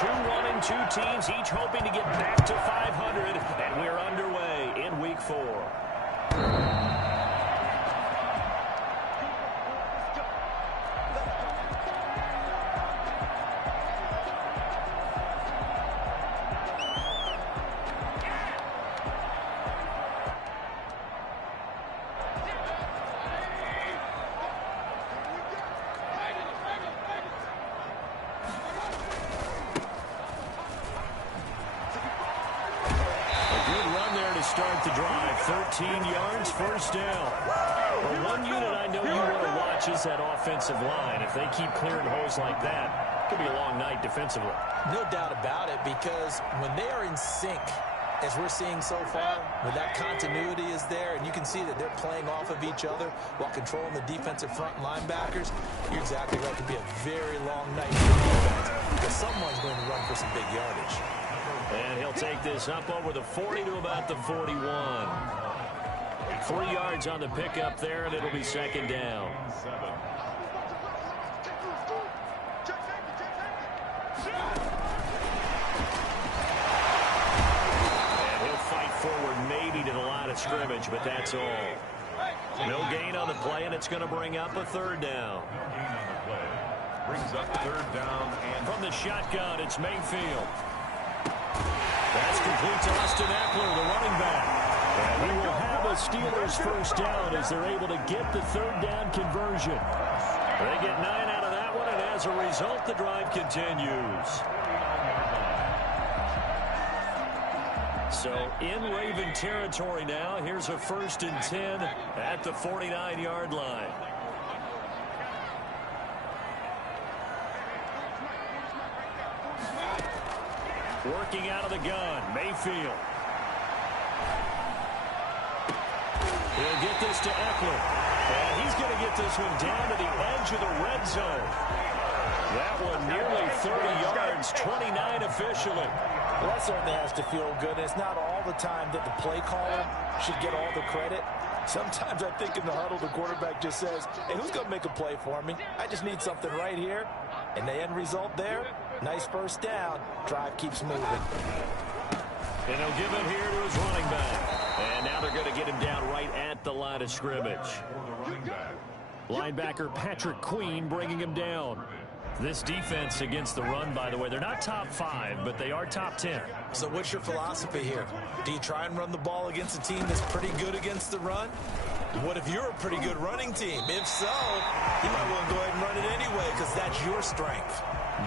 2-1-2 teams, each hoping to get back to 500, and we're underway in Week 4. Start the drive, 13 yards, first down. Well, one unit I know you want to watch is that offensive line. If they keep clearing holes like that, it could be a long night defensively. No doubt about it, because when they are in sync, as we're seeing so far, when that continuity is there, and you can see that they're playing off of each other while controlling the defensive front linebackers, you're exactly right. It could be a very long night for defense, because someone's going to run for some big yardage. And he'll take this up over the 40 to about the 41. 3 yards on the pickup there, and it'll be second down. And he'll fight forward maybe to the line of scrimmage, but that's all. No gain on the play, and it's going to bring up a third down. Brings up third down. And from the shotgun, it's Mayfield. That's complete to Austin Eckler, the running back. And he will have a Steelers first down as they're able to get the third down conversion. They get 9 out of that one, and as a result, the drive continues. So in Raven territory now, here's a 1st and 10 at the 49-yard line. Working out of the gun, Mayfield. He'll get this to Eckler. And he's going to get this one down to the edge of the red zone. That one nearly 30 yards, 29 officially. Well, that certainly has to feel good. It's not all the time that the play caller should get all the credit. Sometimes I think in the huddle, the quarterback just says, hey, who's going to make a play for me? I just need something right here. And the end result there, nice first down. Drive keeps moving. And he'll give it here to his running back. And now they're going to get him down right at the line of scrimmage. Linebacker Patrick Queen bringing him down. This defense against the run, by the way, they're not top 5, but they are top 10. So what's your philosophy here? Do you try and run the ball against a team that's pretty good against the run? What if you're a pretty good running team? If so, you might want to go ahead and run it anyway because that's your strength.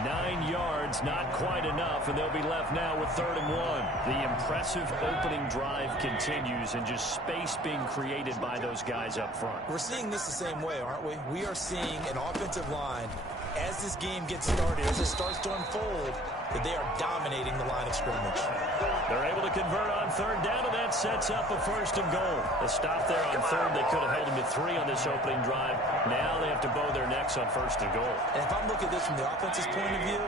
9 yards, not quite enough, and they'll be left now with 3rd and 1. The impressive opening drive continues, and just space being created by those guys up front. We're seeing this the same way, aren't we? We are seeing an offensive line, as this game gets started, as it starts to unfold, that they are dominating the line of scrimmage. They're able to convert on 3rd down, and that sets up a 1st and goal. A stop there on 3rd. They could have held him to 3 on this opening drive. Now they have to bow their necks on 1st and goal. And if I'm looking at this from the offense's point of view,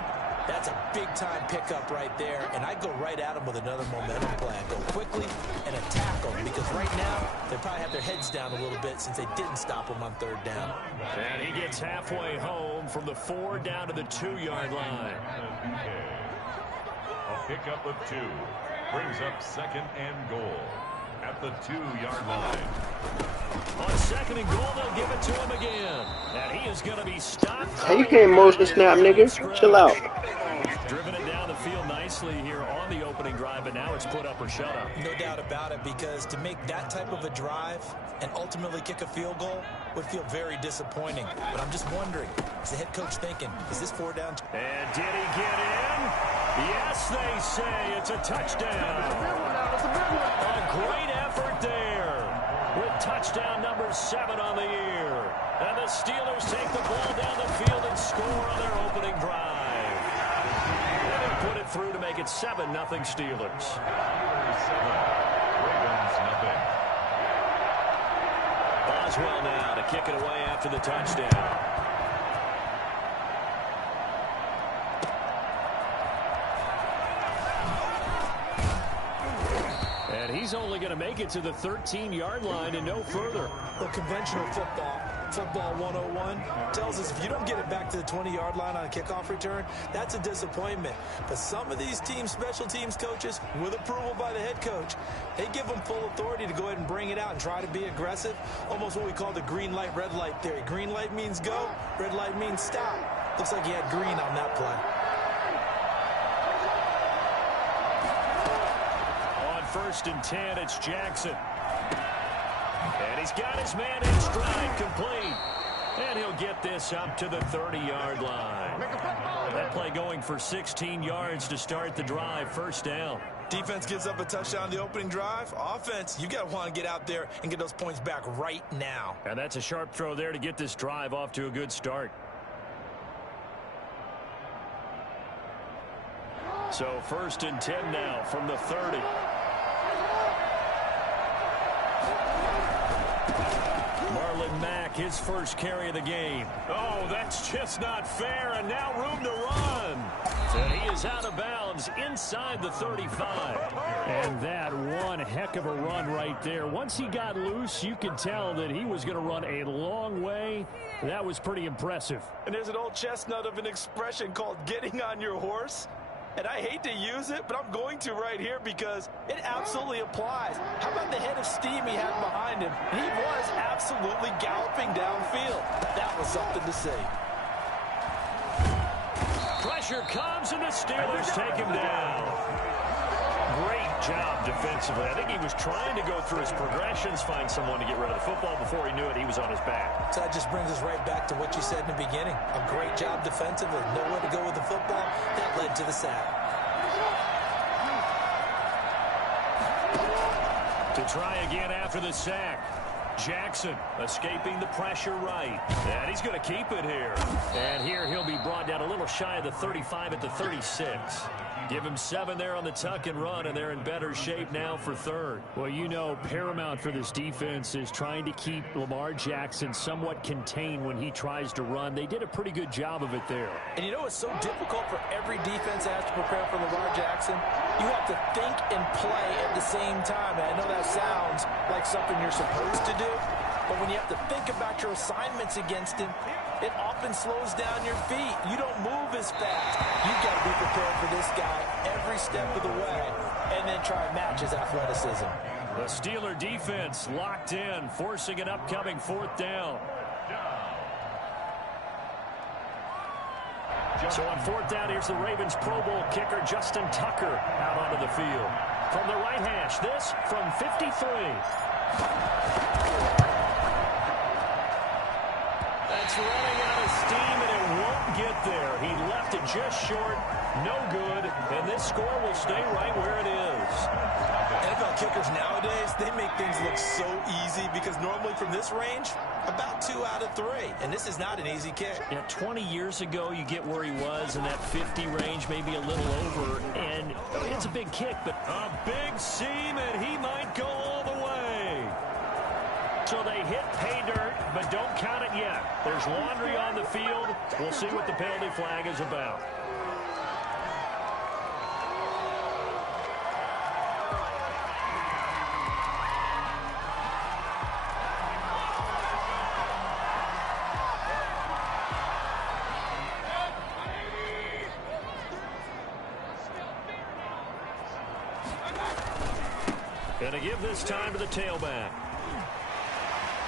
that's a big-time pickup right there, and I go right at them with another momentum play. Go quickly and attack them, because right now they probably have their heads down a little bit since they didn't stop them on 3rd down. And he gets halfway home from the 4 down to the 2-yard line. A pickup of 2 brings up 2nd and goal at the 2-yard line. On 2nd and goal, they'll give it to him again. And he is going to be stopped. Hey, you can't motion snap, nigga. Chill out. Driven it down the field nicely here on the opening drive, but now it's put up or shut up. No doubt about it, because to make that type of a drive and ultimately kick a field goal would feel very disappointing. But I'm just wondering, is the head coach thinking, is this 4 down? And did he get in? Yes, they say it's a touchdown. A great effort there with touchdown number 7 on the year. And the Steelers take the ball down the field and score on their opening drive. And they put it through to make it 7-0 Steelers. Boswell now to kick it away after the touchdown. And he's only going to make it to the 13-yard line and no further. Well, conventional football Football 101 tells us if you don't get it back to the 20-yard line on a kickoff return, that's a disappointment. But some of these teams, special teams coaches, with approval by the head coach, they give them full authority to go ahead and bring it out and try to be aggressive, almost what we call the green light, red light theory. Green light means go, red light means stop. Looks like he had green on that play. On 1st and 10, it's Jackson. And he's got his man in stride, complete. And he'll get this up to the 30-yard line. That play going for 16 yards to start the drive, 1st down. Defense gives up a touchdown the opening drive. Offense, you got to want to get out there and get those points back right now. And that's a sharp throw there to get this drive off to a good start. So 1st and 10 now from the 30. Marlon Mack, his first carry of the game. Oh, that's just not fair, and now room to run. And he is out of bounds inside the 35. And that one heck of a run right there. Once he got loose, you could tell that he was going to run a long way. That was pretty impressive. And there's an old chestnut of an expression called getting on your horse. And I hate to use it, but I'm going to right here because it absolutely applies. How about the head of steam he had behind him? He was absolutely galloping downfield. That was something to see. Pressure comes, and the Steelers take him down. Great job defensively. I think he was trying to go through his progressions, find someone to get rid of the football. Before he knew it, he was on his back. So that just brings us right back to what you said in the beginning. A great job defensively. Nowhere to go with the football. That led to the sack. To try again after the sack. Jackson escaping the pressure right. And he's going to keep it here. And here he'll be brought down a little shy of the 35 at the 36. Give him 7 there on the tuck and run, and they're in better shape now for 3rd. Well, you know, paramount for this defense is trying to keep Lamar Jackson somewhat contained when he tries to run. They did a pretty good job of it there. And you know it's so difficult for every defense that has to prepare for Lamar Jackson? You have to think and play at the same time. And I know that sounds like something you're supposed to do, but when you have to think about your assignments against him, it often slows down your feet. You don't move as fast. You've got to be prepared for this guy every step of the way and then try and match his athleticism. The Steeler defense locked in, forcing an upcoming 4th down. So on 4th down, here's the Ravens Pro Bowl kicker Justin Tucker out onto the field. From the right hash, this from 53. It's running out of steam, and it won't get there. He left it just short, no good, and this score will stay right where it is. NFL kickers nowadays, they make things look so easy because normally from this range, about 2 out of 3, and this is not an easy kick. Yeah, 20 years ago, you get where he was in that 50 range, maybe a little over, and it's a big kick, but a big seam, and he might go all the way. So they hit pay dirt, but don't count it yet. There's laundry on the field. We'll see what the penalty flag is about. Gonna give this time to the tailback.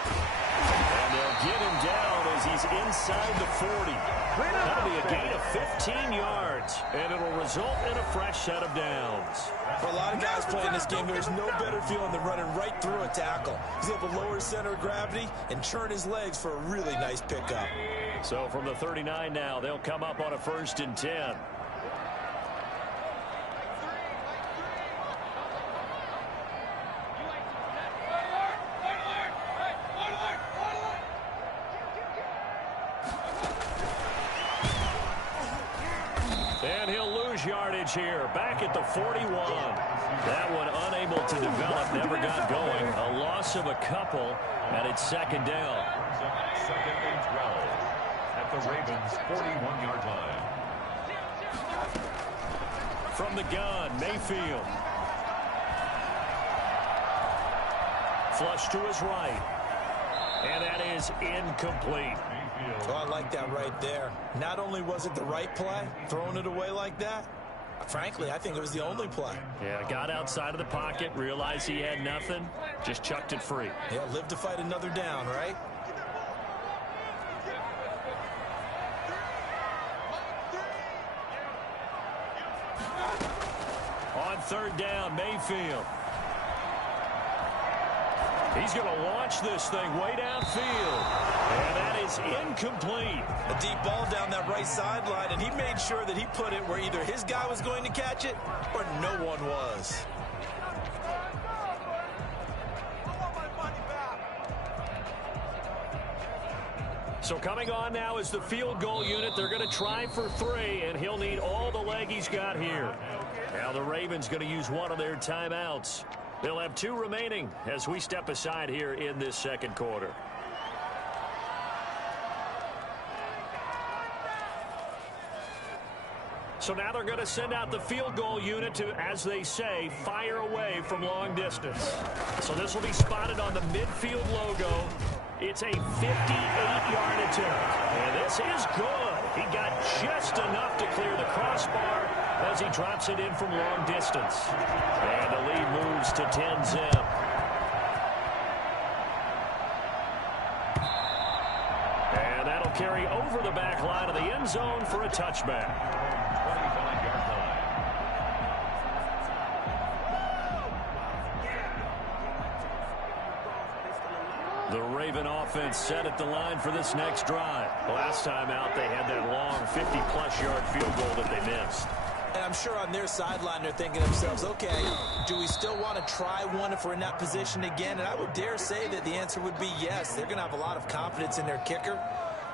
And they'll get him down as he's inside the 40. That'll be a gain of 15 yards, and it'll result in a fresh set of downs. For a lot of guys playing this game, there's no better feeling than running right through a tackle. He's able to lower his center of gravity and churn his legs for a really nice pickup. So from the 39 now, they'll come up on a 1st and 10. And he'll lose yardage here, back at the 41. That one unable to develop, never got going. A loss of a couple, and it's 2nd down. 2nd and 12 at the Ravens' 41-yard line. From the gun, Mayfield. Flush to his right. And that is incomplete. Oh, I like that right there. Not only was it the right play, throwing it away like that, frankly, I think it was the only play. Yeah, got outside of the pocket, realized he had nothing, just chucked it free. Yeah, live to fight another down, right? On third down, Mayfield. He's going to launch this thing way downfield. And that is incomplete. A deep ball down that right sideline, and he made sure that he put it where either his guy was going to catch it or no one was. So coming on now is the field goal unit. They're going to try for 3, and he'll need all the leg he's got here. Now the Ravens going to use one of their timeouts. They'll have 2 remaining as we step aside here in this second quarter. So now they're going to send out the field goal unit to, as they say, fire away from long distance. So this will be spotted on the midfield logo. It's a 58-yard attempt. And this is good. He got just enough to clear the crossbar as he drops it in from long distance. And the lead moves to 10-zip. And that'll carry over the back line of the end zone for a touchback. 25-yard line. The Raven offense set at the line for this next drive. Last time out, they had that long 50-plus yard field goal that they missed. And I'm sure on their sideline they're thinking to themselves, okay, do we still want to try one if we're in that position again? And I would dare say that the answer would be yes. They're going to have a lot of confidence in their kicker.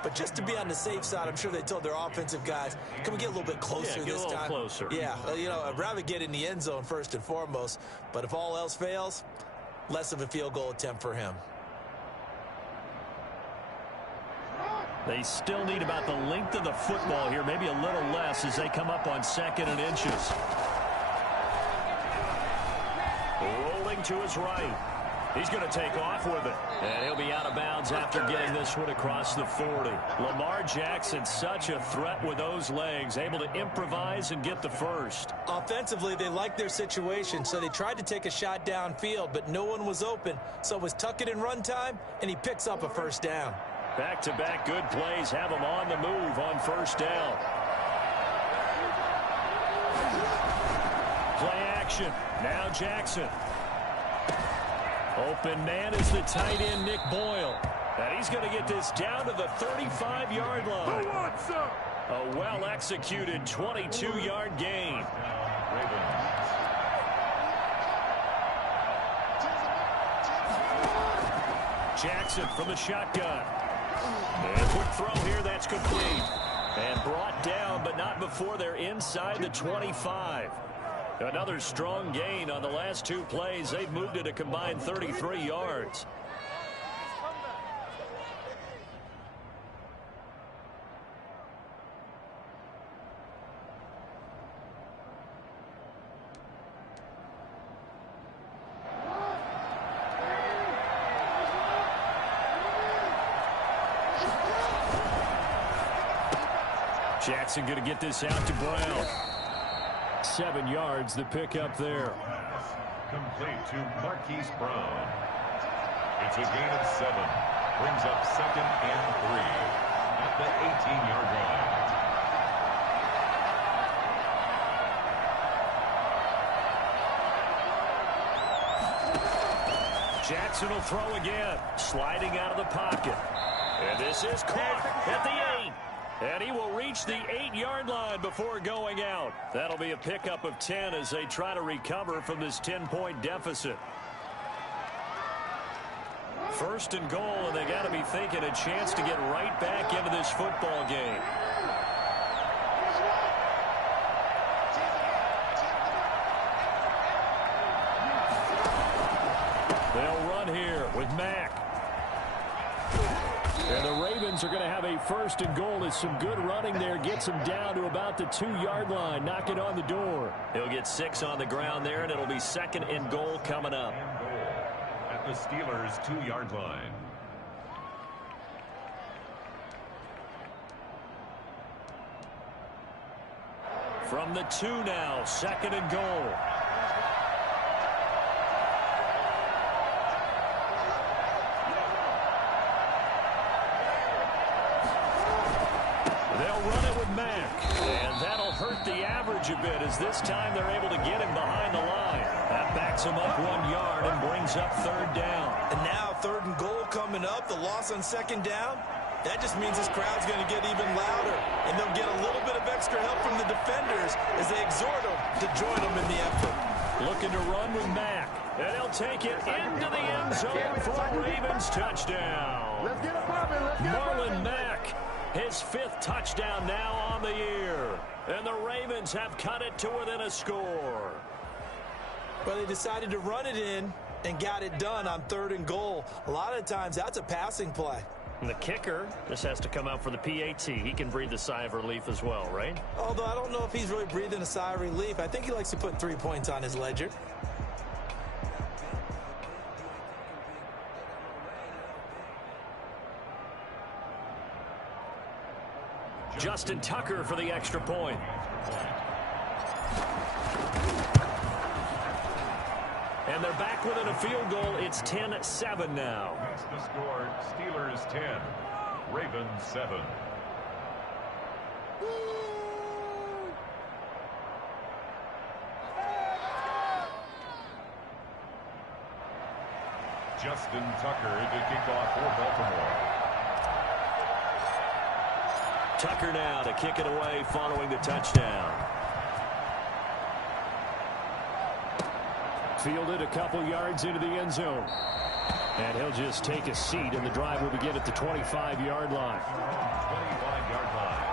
But just to be on the safe side, I'm sure they told their offensive guys, can we get a little bit closer this time? Get a little closer. Yeah, you know, I'd rather get in the end zone first and foremost. But if all else fails, less of a field goal attempt for him. They still need about the length of the football here, maybe a little less as they come up on 2nd and inches. Rolling to his right. He's going to take off with it. And he'll be out of bounds after getting this one across the 40. Lamar Jackson, such a threat with those legs, able to improvise and get the first. Offensively, they liked their situation, so they tried to take a shot downfield, but no one was open. So it was tuck it in run time, and he picks up a first down. Back-to-back good plays have him on the move on first down. Play action. Now Jackson. Open man is the tight end, Nick Boyle. And he's going to get this down to the 35-yard line. A well-executed 22-yard gain. Jackson from the shotgun. And quick throw here, that's complete. And brought down, but not before they're inside the 25. Another strong gain on the last 2 plays. They've moved it a combined 33 yards. Jackson going to get this out to Brown. 7 yards, the pickup there. Complete to Marquise Brown. It's a gain of 7. Brings up 2nd and 3 at the 18-yard line. Jackson will throw again, sliding out of the pocket. And this is caught at the 8. And he will reach the 8-yard line before going out. That'll be a pickup of 10 as they try to recover from this 10-point deficit. First and goal, and they got to be thinking a chance to get right back into this football game. They'll run here with Mack. And the Ravens are going to have a first and goal. It's some good running there. Gets him down to about the 2-yard line. Knock it on the door. He'll get 6 on the ground there, and it'll be 2nd and goal coming up. At the Steelers' 2-yard line. From the 2 now, 2nd and goal. They'll run it with Mack, and that'll hurt the average a bit as this time they're able to get him behind the line. That backs him up 1 yard and brings up 3rd down. And now 3rd and goal coming up, the loss on 2nd down. That just means this crowd's going to get even louder, and they'll get a little bit of extra help from the defenders as they exhort them to join them in the effort. Looking to run with Mack, and he'll take it into the end zone for a Ravens touchdown. Let's get it poppin'. Let's get it Marlon Mack, his 5th touchdown now on the year, and the Ravens have cut it to within a score. Well, they decided to run it in and got it done on 3rd and goal. A lot of times, that's a passing play. And the kicker, this has to come out for the PAT. He can breathe a sigh of relief as well, right? Although I don't know if he's really breathing a sigh of relief. I think he likes to put 3 points on his ledger. Justin Tucker for the extra point. And they're back within a field goal. It's 10-7 now. That's the score. Steelers 10, Ravens 7. Justin Tucker to kick off for Baltimore. Tucker now to kick it away following the touchdown. Fielded a couple yards into the end zone. And he'll just take a seat, and the drive will begin at the 25-yard line. 25-yard line.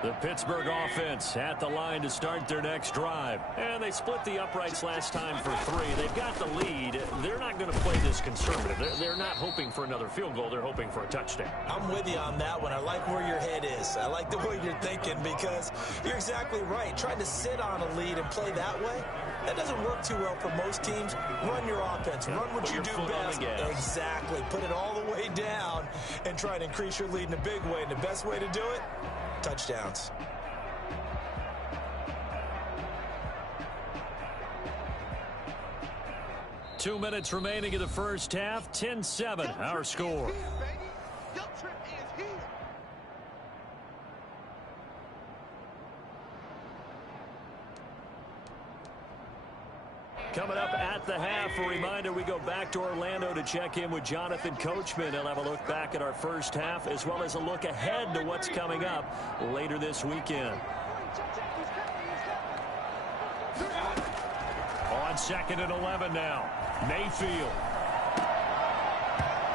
The Pittsburgh offense at the line to start their next drive. And they split the uprights last time for 3. They've got the lead. They're not going to play this conservative. They're not hoping for another field goal. They're hoping for a touchdown. I'm with you on that one. I like where your head is. I like the way you're thinking because you're exactly right. Trying to sit on a lead and play that way, that doesn't work too well for most teams. Run your offense. Run what you do best. Exactly. Put it all the way down and try to increase your lead in a big way. And the best way to do it, touchdowns. Two minutes remaining in the first half. 10-7, our score. Coming up at the half, a reminder, we go back to Orlando to check in with Jonathan Coachman. He'll have a look back at our first half as well as a look ahead to what's coming up later this weekend. On 2nd and 11 now, Mayfield.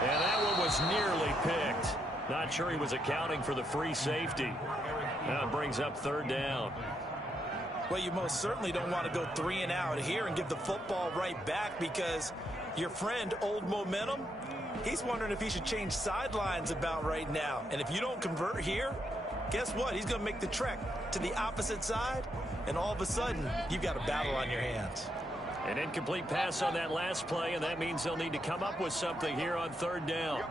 And that one was nearly picked. Not sure he was accounting for the free safety. That brings up 3rd down. Well, you most certainly don't want to go 3 and out here and give the football right back because your friend, Old Momentum, he's wondering if he should change sidelines about right now. And if you don't convert here, guess what? He's going to make the trek to the opposite side, and all of a sudden, you've got a battle on your hands. An incomplete pass on that last play, and that means they'll need to come up with something here on 3rd down.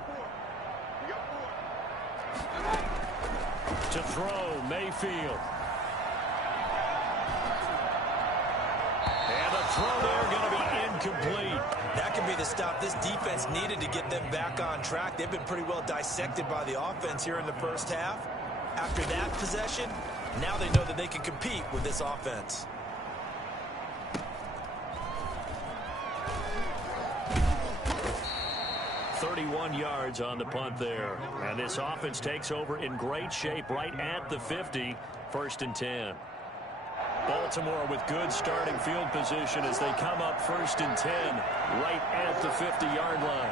To throw, Mayfield. And the throw there going to be incomplete. That could be the stop this defense needed to get them back on track. They've been pretty well dissected by the offense here in the first half. After that possession, now they know that they can compete with this offense. .31 yards on the punt there. And this offense takes over in great shape right at the 50. 1st and 10. Baltimore with good starting field position as they come up 1st and 10 right at the 50-yard line.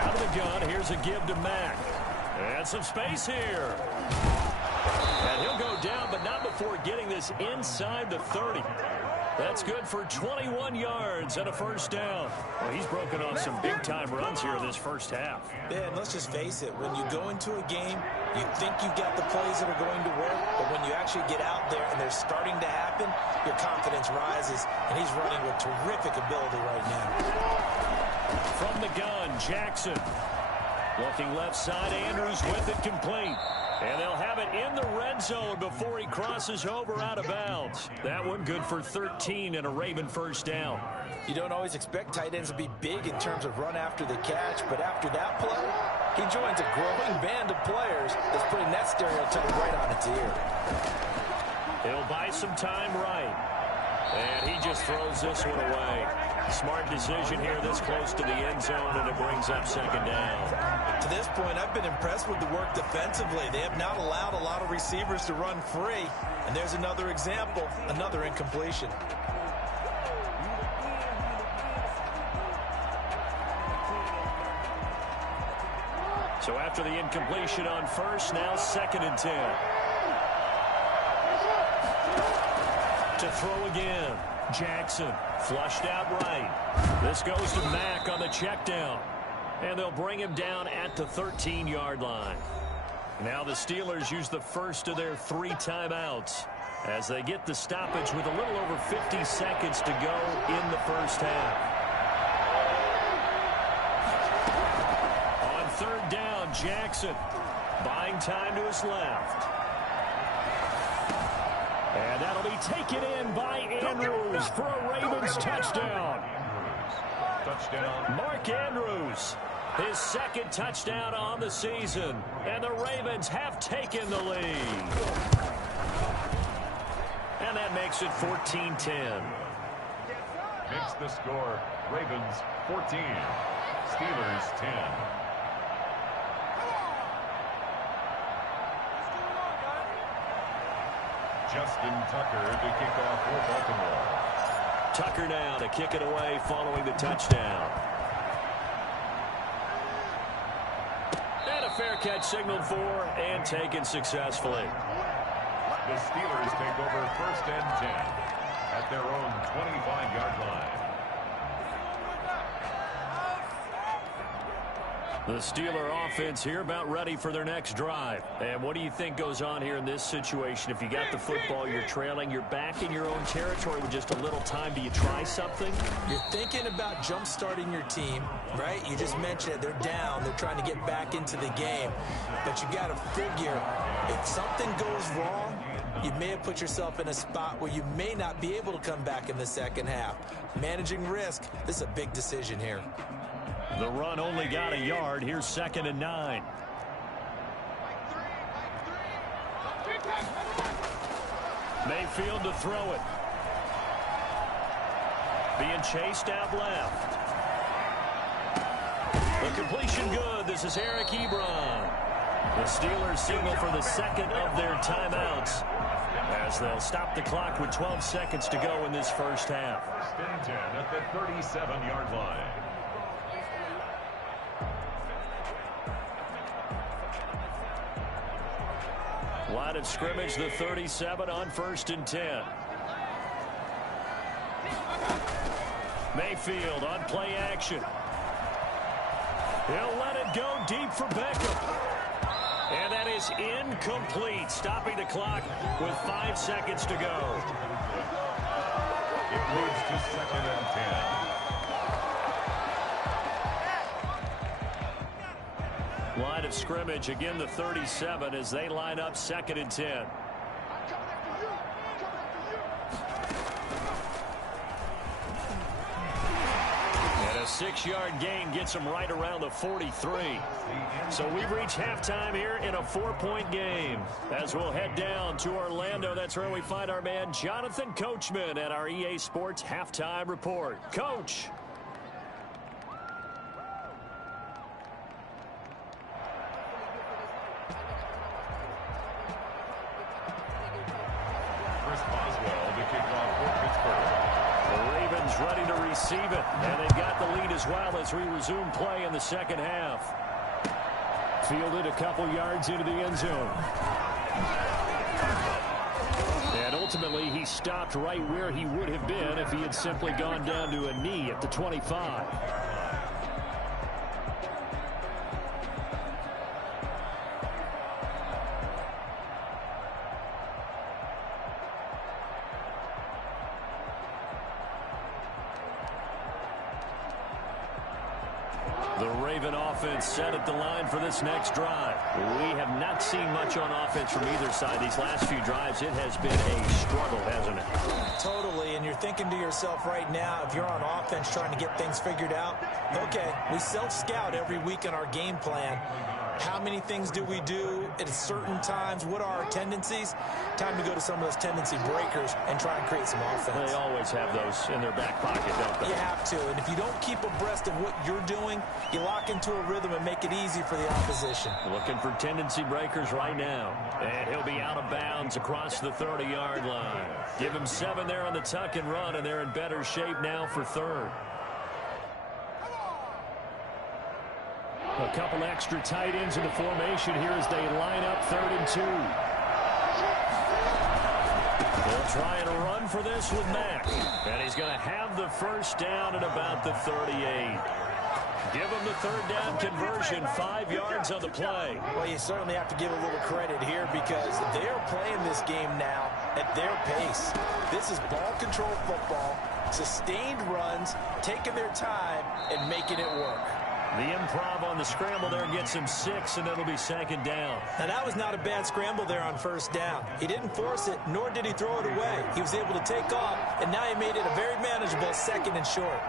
Out of the gun, here's a give to Mack. And some space here. And he'll go down, but not before getting this inside the 30. That's good for 21 yards and a first down. Well, he's broken off some big-time runs here this first half. Yeah, and let's just face it. When you go into a game, you think you've got the plays that are going to work, but when you actually get out there and they're starting to happen, your confidence rises, and he's running with terrific ability right now. From the gun, Jackson. Looking left side, Andrews with it complete. And they'll have it in the red zone before he crosses over out of bounds. That one good for 13 and a Raven first down. You don't always expect tight ends to be big in terms of run after the catch, but after that play, he joins a growing band of players that's putting that stereotype right on its ear. He'll buy some time right. And he just throws this one away. Smart decision here this close to the end zone, and it brings up second down. To this point, I've been impressed with the work defensively. They have not allowed a lot of receivers to run free. And there's another example, another incompletion. So after the incompletion on first, now 2nd and 10. To throw again. Jackson flushed out right. This goes to Mack on the check down. And they'll bring him down at the 13-yard line. Now the Steelers use the first of their 3 timeouts as they get the stoppage with a little over 50 seconds to go in the first half. On 3rd down, Jackson buying time to his left. And that'll be taken in by Andrews for a Ravens touchdown. Mark Andrews, his 2nd touchdown on the season. And the Ravens have taken the lead. And that makes it 14-10. Makes the score Ravens 14, Steelers 10. Justin Tucker to kick off for Baltimore. Tucker now to kick it away following the touchdown. And a fair catch signaled for and taken successfully. The Steelers take over 1st and 10 at their own 25-yard line. The Steeler offense here about ready for their next drive. And what do you think goes on here in this situation? If you got the football, you're trailing, you're back in your own territory with just a little time. Do you try something? You're thinking about jump-starting your team, right? You just mentioned it. They're down. They're trying to get back into the game. But you got to figure if something goes wrong, you may have put yourself in a spot where you may not be able to come back in the second half. Managing risk, this is a big decision here. The run only got a yard. Here's 2nd and 9. Mayfield to throw it. Being chased out left. The completion good. This is Eric Ebron. The Steelers signal for the 2nd of their timeouts as they'll stop the clock with 12 seconds to go in this first half. 1st and 10 at the 37-yard line. Line of scrimmage, the 37 on 1st and 10. Mayfield on play action. He'll let it go deep for Beckham. And that is incomplete, stopping the clock with 5 seconds to go. It moves to 2nd and 10. Line of scrimmage, again the 37 as they line up 2nd and 10. And a 6-yard gain gets them right around the 43. So we've reached halftime here in a 4-point game. As we'll head down to Orlando, that's where we find our man Jonathan Coachman at our EA Sports Halftime Report. Coach. is ready to receive it. And they've got the lead as well as we resume play in the second half. Fielded a couple yards into the end zone. And ultimately, he stopped right where he would have been if he had simply gone down to a knee at the 25. The Raven offense set at the line for this next drive. We have not seen much on offense from either side. These last few drives, it has been a struggle, hasn't it? Totally, and you're thinking to yourself right now, if you're on offense trying to get things figured out, okay, we self-scout every week in our game plan. How many things do we do at certain times? What are our tendencies? Time to go to some of those tendency breakers and try and create some offense. They always have those in their back pocket, don't they? You have to, and if you don't keep abreast of what you're doing, you lock into a rhythm and make it easy for the opposition. Looking for tendency breakers right now. And he'll be out of bounds across the 30-yard line. Give him 7 there on the tuck and run, and they're in better shape now for third. A couple extra tight ends in the formation here as they line up 3rd and 2. They'll try and run for this with Mack. And he's going to have the first down at about the 38. Give him the 3rd down conversion, 5 yards on the play. Well, you certainly have to give a little credit here because they're playing this game now at their pace. This is ball control football, sustained runs, taking their time and making it work. The improv on the scramble there gets him 6, and it'll be 2nd down. Now, that was not a bad scramble there on 1st down. He didn't force it, nor did he throw it away. He was able to take off, and now he made it a very manageable 2nd and short.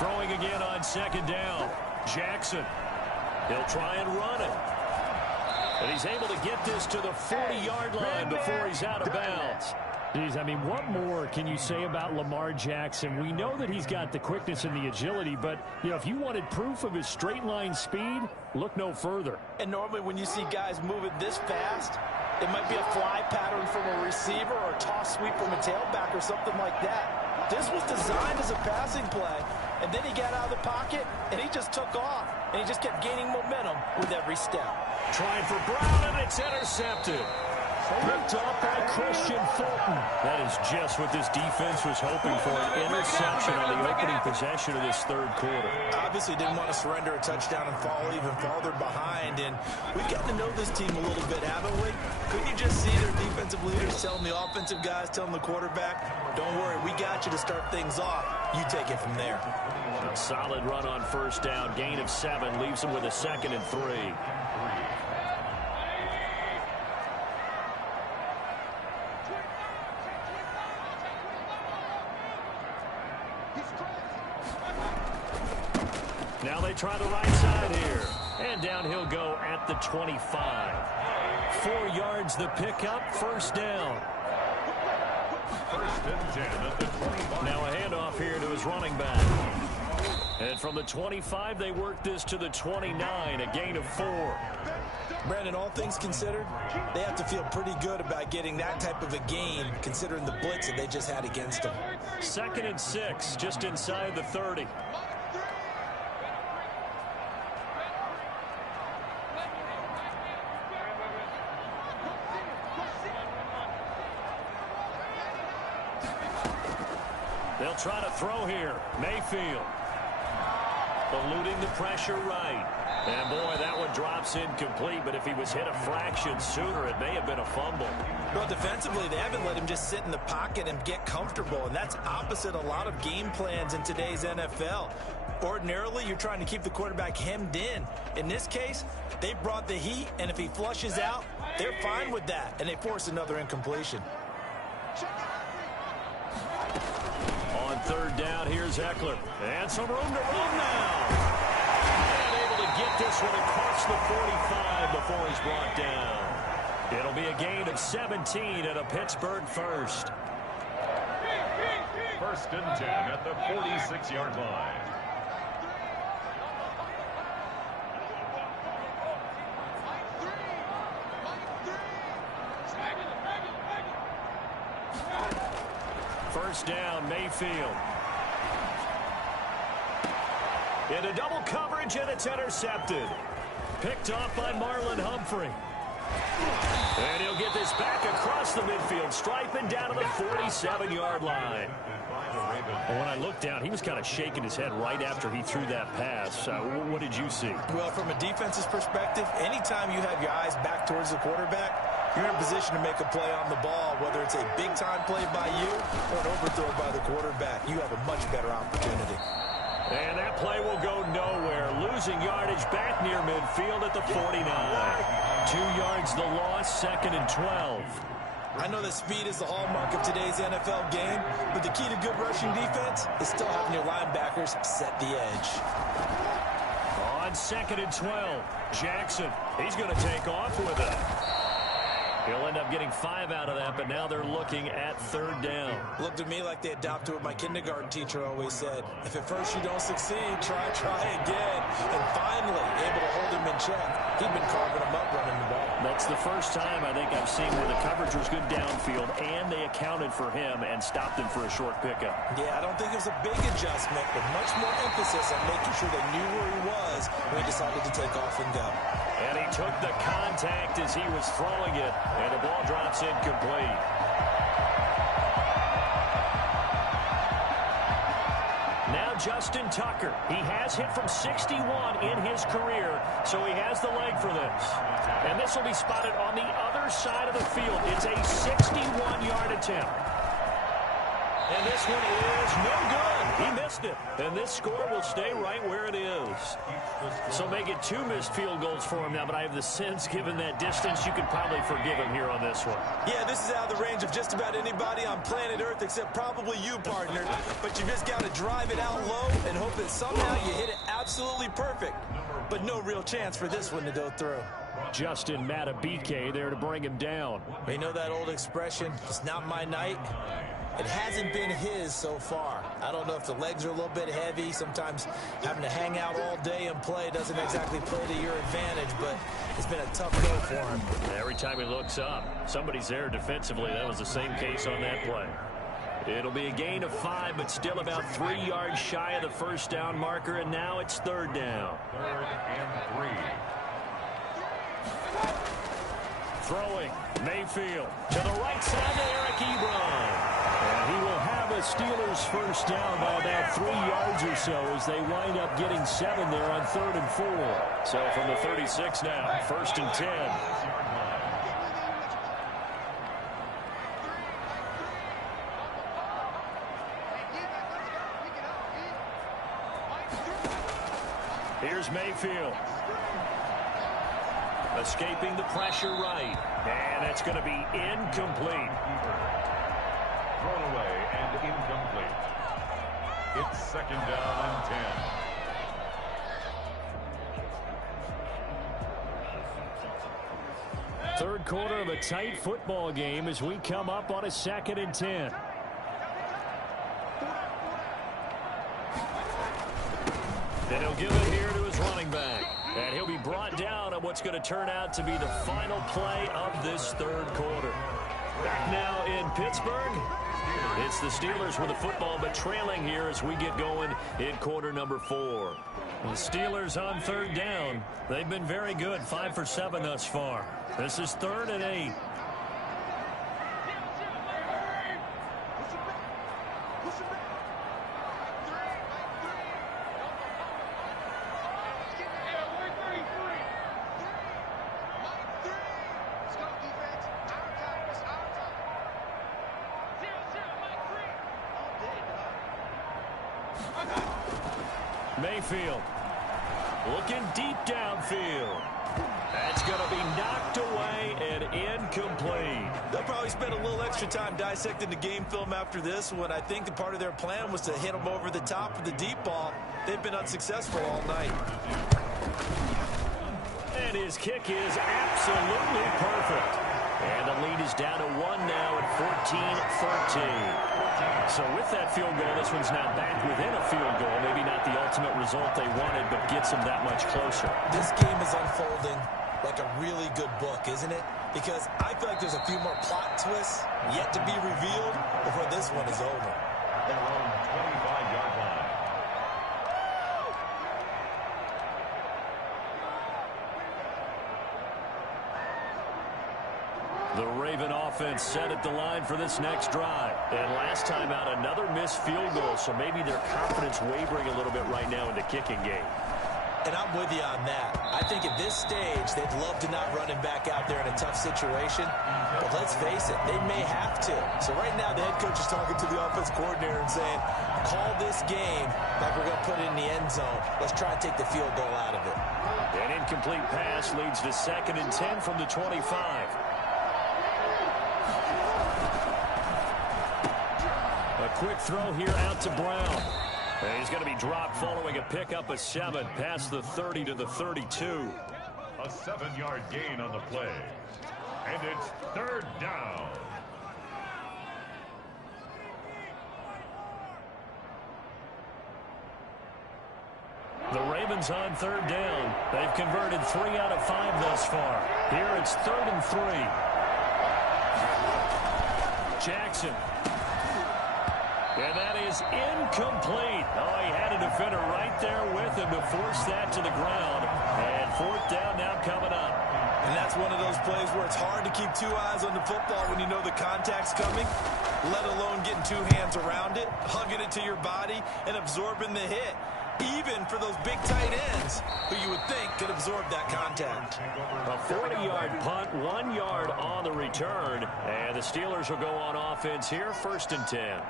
Throwing again on 2nd down. Jackson. He'll try and run it. And he's able to get this to the 40-yard line before he's out of bounds. Geez, I mean, what more can you say about Lamar Jackson? We know that he's got the quickness and the agility, but, you know, if you wanted proof of his straight line speed, look no further. And normally when you see guys moving this fast, it might be a fly pattern from a receiver or a toss sweep from a tailback or something like that. This was designed as a passing play, and then he got out of the pocket, and he just took off, and he just kept gaining momentum with every step. Trying for Brown, and it's intercepted. Picked up by Christian Fulton. That is just what this defense was hoping for, an interception on the opening possession of this 3rd quarter. Obviously didn't want to surrender a touchdown and fall even farther behind, and we've gotten to know this team a little bit, haven't we? Couldn't you just see their defensive leaders telling the offensive guys, telling the quarterback, don't worry, we got you to start things off. You take it from there. A solid run on 1st down, gain of 7, leaves him with a 2nd and 3. Now they try the right side here. And down he'll go at the 25. 4 yards the pickup, 1st down. 1st and 10 at the 25. Now a handoff here to his running back. And from the 25, they work this to the 29, a gain of 4. Brandon, all things considered, they have to feel pretty good about getting that type of a gain, considering the blitz that they just had against them. 2nd and 6, just inside the 30. They'll try to throw here. Mayfield. Eluding the pressure right. And boy, that one drops incomplete, but if he was hit a fraction sooner, it may have been a fumble. Well, defensively, they haven't let him just sit in the pocket and get comfortable, and that's opposite a lot of game plans in today's NFL. Ordinarily, you're trying to keep the quarterback hemmed in. In this case, they brought the heat, and if he flushes out, they're fine with that, and they force another incompletion. On 3rd down, here's Eckler. And some room to run now. And able to get this one across the 45 before he's brought down. It'll be a gain of 17 at a Pittsburgh 1st. 1st and 10 at the 46-yard line. First down, Mayfield. Into double coverage, and it's intercepted. Picked off by Marlon Humphrey. And he'll get this back across the midfield stripe and down to the 47-yard line. And when I looked down, he was kind of shaking his head right after he threw that pass. What did you see? Well, from a defense's perspective, anytime you have your eyes back towards the quarterback, you're in a position to make a play on the ball, whether it's a big-time play by you or an overthrow by the quarterback. You have a much better opportunity. And that play will go nowhere. Losing yardage back near midfield at the 49. 2 yards the loss, 2nd and 12. I know that speed is the hallmark of today's NFL game, but the key to good rushing defense is still having your linebackers set the edge. On 2nd and 12, Jackson, he's going to take off with it. He'll end up getting 5 out of that, but now they're looking at 3rd down. Looked to me like they adopted what my kindergarten teacher always said. If at first you don't succeed, try again. And finally, able to hold him in check. He'd been carving him up running the ball. That's the first time I think I've seen where the coverage was good downfield, and they accounted for him and stopped him for a short pickup. Yeah, I don't think it was a big adjustment, but much more emphasis on making sure they knew where he was when he decided to take off and go. And he took the contact as he was throwing it, and the ball drops incomplete. Now Justin Tucker. He has hit from 61 in his career, so he has the leg for this. And this will be spotted on the other side of the field. It's a 61-yard attempt. And this one is no good. He missed it. And this score will stay right where it is. So make it 2 missed field goals for him now, but I have the sense, given that distance, you could probably forgive him here on this one. Yeah, this is out of the range of just about anybody on planet Earth except probably you, partner. But you just got to drive it out low and hope that somehow you hit it absolutely perfect. But no real chance for this one to go through. Justin Matabike there to bring him down. You know that old expression, it's not my night? It hasn't been his so far. I don't know if the legs are a little bit heavy. Sometimes having to hang out all day and play doesn't exactly play to your advantage, but it's been a tough go for him. Every time he looks up, somebody's there defensively. That was the same case on that play. It'll be a gain of 5, but still about 3 yards shy of the first down marker, and now it's 3rd down. 3rd and 3. Throwing, Mayfield to the right side to Eric Ebron. And he will have a Steelers first down by about 3 yards or so as they wind up getting 7 there on 3rd and 4. So from the 36 now, 1st and 10. Here's Mayfield. Escaping the pressure right. And it's going to be incomplete. Thrown away and incomplete. It's 2nd down and 10. Third quarter of a tight football game as we come up on a 2nd and 10. And he'll give it here to his running back. And he'll be brought down on what's going to turn out to be the final play of this 3rd quarter. Back now in Pittsburgh. It's the Steelers with the football, but trailing here as we get going in quarter number 4. The Steelers on 3rd down. They've been very good, 5 for 7 thus far. This is 3rd and 8. Mayfield looking deep downfield. That's going to be knocked away and incomplete. They'll probably spend a little extra time dissecting the game film after this one. I think the part of their plan was to hit them over the top of the deep ball. They've been unsuccessful all night. And his kick is absolutely perfect. And the lead is down to 1 now at 14-13. So with that field goal, this one's now back within a field goal. Maybe not the ultimate result they wanted, but gets them that much closer. This game is unfolding like a really good book, isn't it? Because I feel like there's a few more plot twists yet to be revealed before this one is over. Their own 25-yard line. The Raven offense set at the line for this next drive. And last time out, another missed field goal, so maybe their confidence wavering a little bit right now in the kicking game. And I'm with you on that. I think at this stage, they'd love to not run him back out there in a tough situation. But let's face it, they may have to. So right now, the head coach is talking to the offense coordinator and saying, call this game like we're going to put it in the end zone. Let's try and take the field goal out of it. An incomplete pass leads to 2nd and 10 from the 25. A quick throw here out to Brown. And he's going to be dropped following a pickup of 7 past the 30 to the 32. A 7-yard gain on the play. And it's 3rd down. The Ravens on 3rd down. They've converted 3 out of 5 thus far. Here it's 3rd and 3. Jackson. And that is incomplete. Oh, he had a defender right there with him to force that to the ground. And 4th down now coming up. And that's one of those plays where it's hard to keep 2 eyes on the football when you know the contact's coming, let alone getting 2 hands around it, hugging it to your body, and absorbing the hit. Even for those big tight ends who you would think could absorb that contact. A 40-yard punt, 1 yard on the return. And the Steelers will go on offense here, 1st and 10.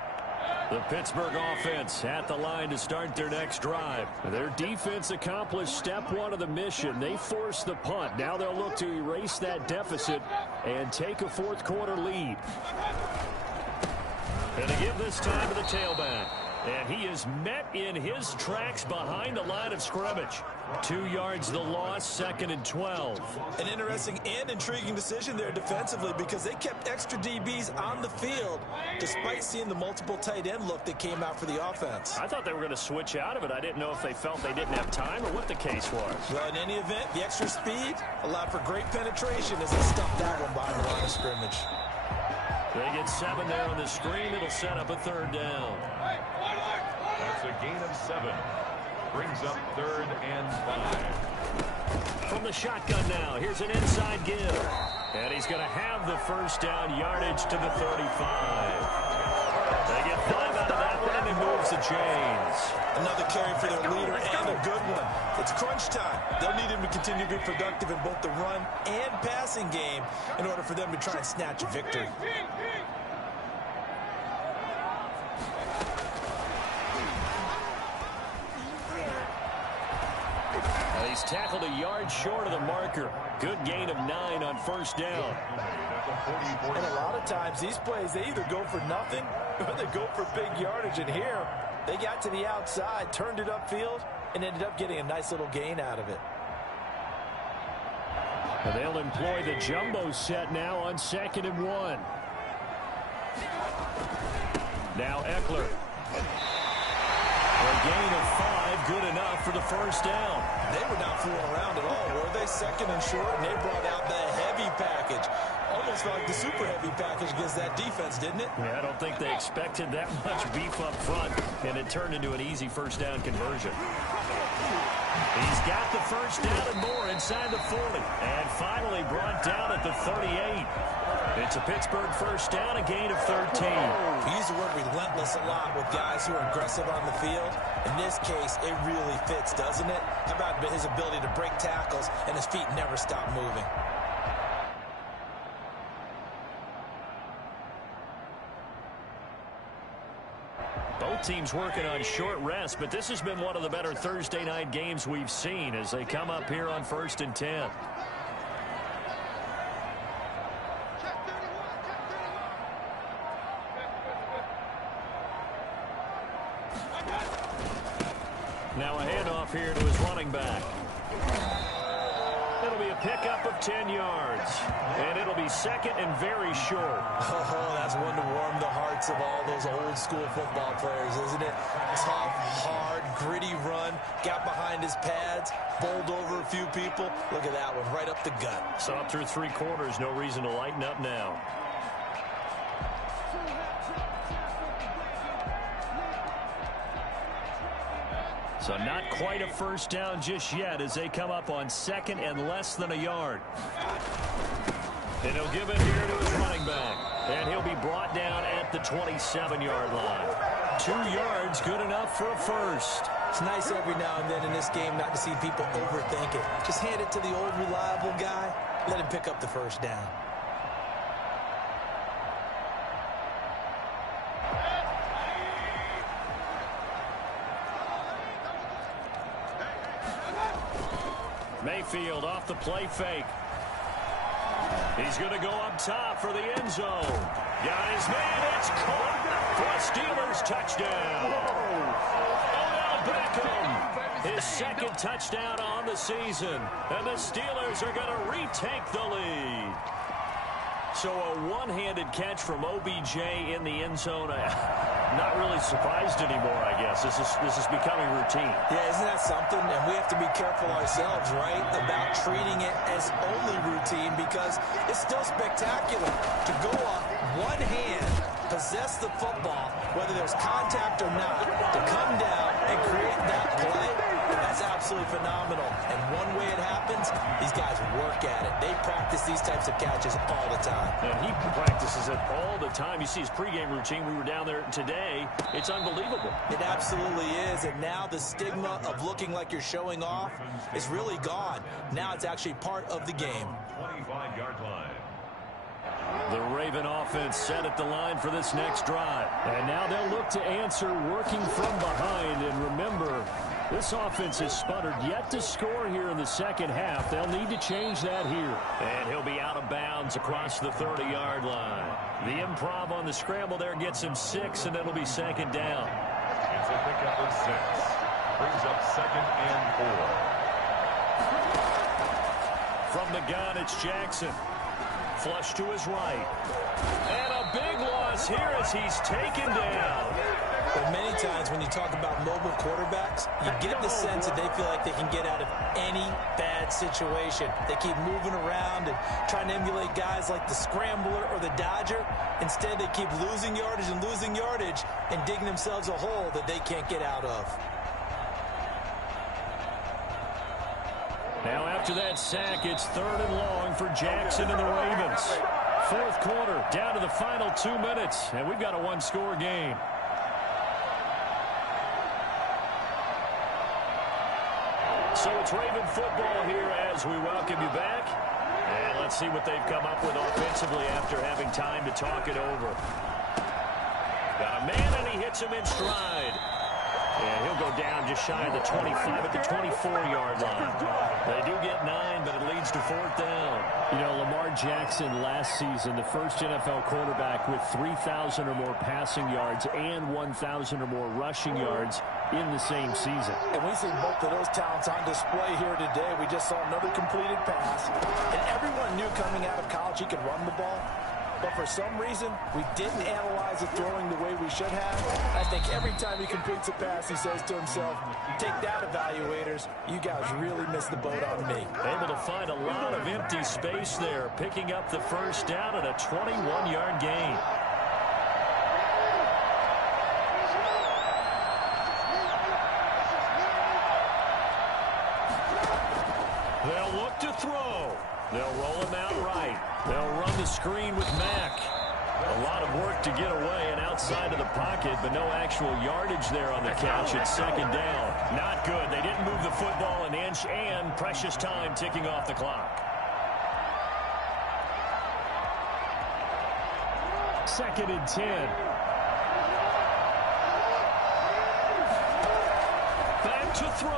The Pittsburgh offense at the line to start their next drive. Their defense accomplished step 1 of the mission. They forced the punt. Now they'll look to erase that deficit and take a 4th quarter lead. And they give this time to the tailback. And he is met in his tracks behind the line of scrimmage. 2 yards the loss, 2nd and 12. An interesting and intriguing decision there defensively because they kept extra DBs on the field despite seeing the multiple tight end look that came out for the offense. I thought they were going to switch out of it. I didn't know if they felt they didn't have time or what the case was. Well, in any event, the extra speed allowed for great penetration as they stuffed that one behind the line of scrimmage. They get 7 there on the screen. It'll set up a 3rd down. That's a gain of 7. Brings up 3rd and 5. From the shotgun now, here's an inside give. And he's going to have the 1st down, yardage to the 35. They get 5 out of that one, and he moves the chains. Another carry for their leader and a good one. It's crunch time. They'll need him to continue to be productive in both the run and passing game in order for them to try and snatch a victory. He's tackled a yard short of the marker. Good gain of 9 on 1st down. And a lot of times these plays, they either go for nothing or they go for big yardage. And here, they got to the outside, turned it upfield, and ended up getting a nice little gain out of it. And they'll employ the jumbo set now on 2nd and 1. Now Eckler. A gain of 5, good enough for the 1st down. They were not fooling around at all, were they? 2nd and short, and they brought out the heavy package. Almost like the super heavy package against that defense, didn't it? Yeah, I don't think they expected that much beef up front, and it turned into an easy 1st down conversion. He's got the 1st down and more inside the 40, and finally brought down at the 38. It's a Pittsburgh 1st down, a gain of 13. We use the word relentless a lot with guys who are aggressive on the field. In this case, it really fits, doesn't it? How about his ability to break tackles and his feet never stop moving? Both teams working on short rest, but this has been one of the better Thursday night games we've seen as they come up here on 1st and 10. Now a handoff here to his running back. It'll be a pickup of 10 yards. And it'll be second and very short. Oh, that's one to warm the hearts of all those old-school football players, isn't it? Tough, hard, gritty run, got behind his pads, bowled over a few people. Look at that one, right up the gut. So up through 3 quarters, no reason to lighten up now. So not quite a first down just yet as they come up on second and less than a yard. And he'll give it here to his running back. And he'll be brought down at the 27-yard line. 2 yards, good enough for a first. It's nice every now and then in this game not to see people overthink it. Just hand it to the old reliable guy. Let him pick up the first down. Mayfield off the play fake. He's going to go up top for the end zone. Got his man. It's caught for a Steelers touchdown. Odell Beckham, his second touchdown on the season. And the Steelers are going to retake the lead. So a one-handed catch from OBJ in the end zone. Not really surprised anymore, I guess. This is becoming routine. Yeah, isn't that something? And we have to be careful ourselves, right, about treating it as only routine because it's still spectacular to go up one hand, possess the football, whether there's contact or not, to come down and create that play. That's absolutely phenomenal. And one way it happens, these guys work at it. They practice these types of catches all the time. And he practices it all the time. You see his pregame routine. We were down there today. It's unbelievable. It absolutely is. And now the stigma of looking like you're showing off is really gone. Now it's actually part of the game. 25-yard line. The Raven offense set at the line for this next drive. And now they'll look to answer working from behind. And remember, this offense has sputtered yet to score here in the second half. They'll need to change that here. And he'll be out of bounds across the 30-yard line. The improv on the scramble there gets him 6, and it'll be second down. It's a pickup of 6. Brings up second and 4. From the gun, it's Jackson. Flush to his right. And a big loss here as he's taken down. But many times when you talk about mobile quarterbacks, you get the sense that they feel like they can get out of any bad situation. They keep moving around and trying to emulate guys like the Scrambler or the Dodger. Instead, they keep losing yardage and digging themselves a hole that they can't get out of. Now after that sack, it's 3rd and long for Jackson and the Ravens. 4th quarter, down to the final 2 minutes, and we've got a one-score game. So it's Raven football here as we welcome you back. And let's see what they've come up with offensively after having time to talk it over. Got a man, and he hits him in stride. And he'll go down just shy of the 25 at the 24-yard line. They do get 9, but it leads to 4th down. You know, Lamar Jackson last season, the first NFL quarterback with 3,000 or more passing yards and 1,000 or more rushing yards in the same season. And we see both of those talents on display here today. We just saw another completed pass. And everyone knew coming out of college he could run the ball. But for some reason, we didn't analyze the throwing the way we should have. I think every time he completes a pass, he says to himself, take that, evaluators. You guys really missed the boat on me. Able to find a lot of empty space there, picking up the first down at a 21-yard gain. They'll look to throw. They'll roll him out right. They'll run the screen with Mack. A lot of work to get away and outside of the pocket, but no actual yardage there on the catch at 2nd down. Not good. They didn't move the football an inch, and precious time ticking off the clock. 2nd and 10. Back to throw.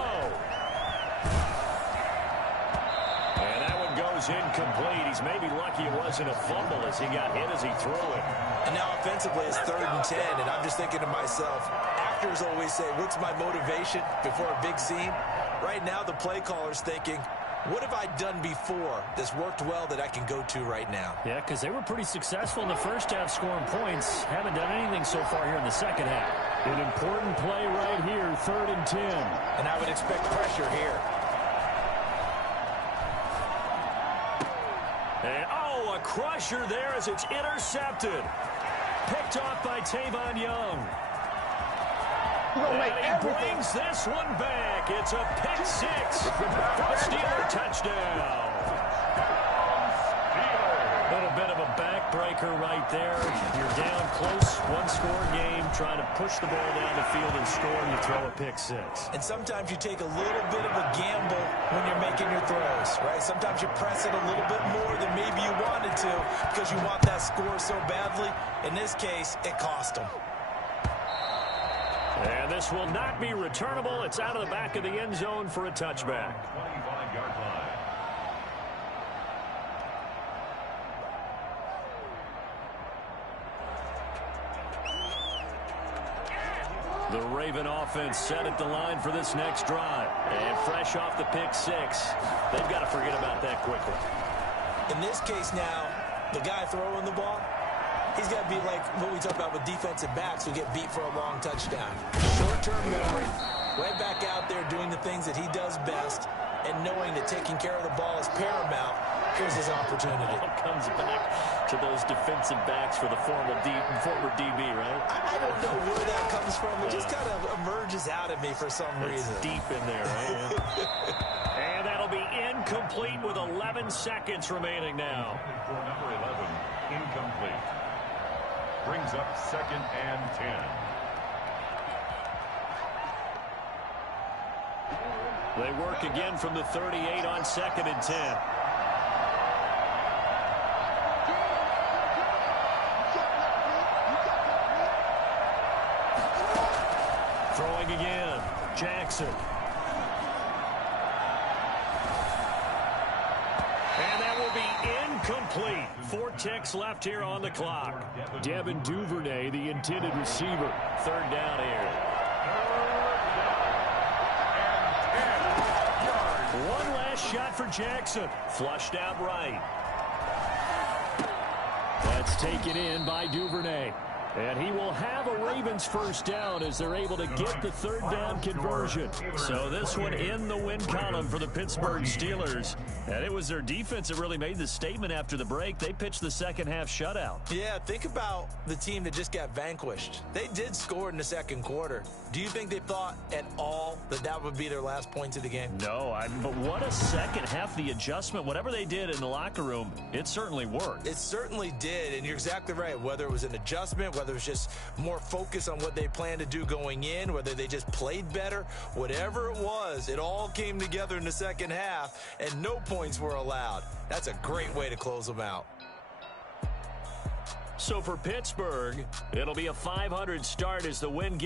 Incomplete. He's maybe lucky it wasn't a fumble as he got hit as he threw it. And now offensively it's 3rd and 10, and I'm just thinking to myself, actors always say, what's my motivation before a big scene? Right now the play caller's thinking, What have I done before that's worked well that I can go to right now? Yeah, because they were pretty successful in the first half scoring points. Haven't done anything so far here in the second half. An important play right here, 3rd and 10. And I would expect pressure here. And, a crusher there as it's intercepted. Picked off by Tavon Young. And he brings this one back. It's a pick 6 for a Steeler touchdown. A little bit of a backbreaker right there. You're down close, one-score game, trying to push the ball down the field and score, and you throw a pick 6. And sometimes you take a little bit of a gamble when you're making your throws, right? Sometimes you press it a little bit more than maybe you wanted to because you want that score so badly. In this case, it cost them. And this will not be returnable. It's out of the back of the end zone for a touchback. 25-yard line. The Raven offense set at the line for this next drive. And fresh off the pick 6, they've got to forget about that quickly. In this case now, the guy throwing the ball, he's got to be like what we talk about with defensive backs who get beat for a long touchdown. Short-term memory, right back out there doing the things that he does best, and knowing that taking care of the ball is paramount. Here's his opportunity. It comes back to those defensive backs for the former DB, right? I don't know where that comes from. It just kind of emerges out of me for some reason. It's deep in there, right? And that'll be incomplete with 11 seconds remaining now. For number 11, incomplete. Brings up 2nd and 10. They work again from the 38 on 2nd and 10. Throwing again, Jackson. And that will be incomplete. 4 ticks left here on the clock. Devin Duvernay, the intended receiver. 3rd down here. One last shot for Jackson. Flushed out right. That's taken in by Duvernay. And he will have a Ravens first down as they're able to get the 3rd down conversion. So this one in the win column for the Pittsburgh Steelers. And it was their defense that really made the statement after the break. They pitched the second half shutout. Yeah, think about the team that just got vanquished. They did score in the second quarter. Do you think they thought at all that that would be their last points of the game? No, but what a second half. The adjustment, whatever they did in the locker room, it certainly worked. It certainly did, and you're exactly right. Whether it was an adjustment, whether it was just more focus on what they planned to do going in, whether they just played better, whatever it was, it all came together in the second half, and no points were allowed. That's a great way to close them out. So for Pittsburgh, it'll be a 500 start as the win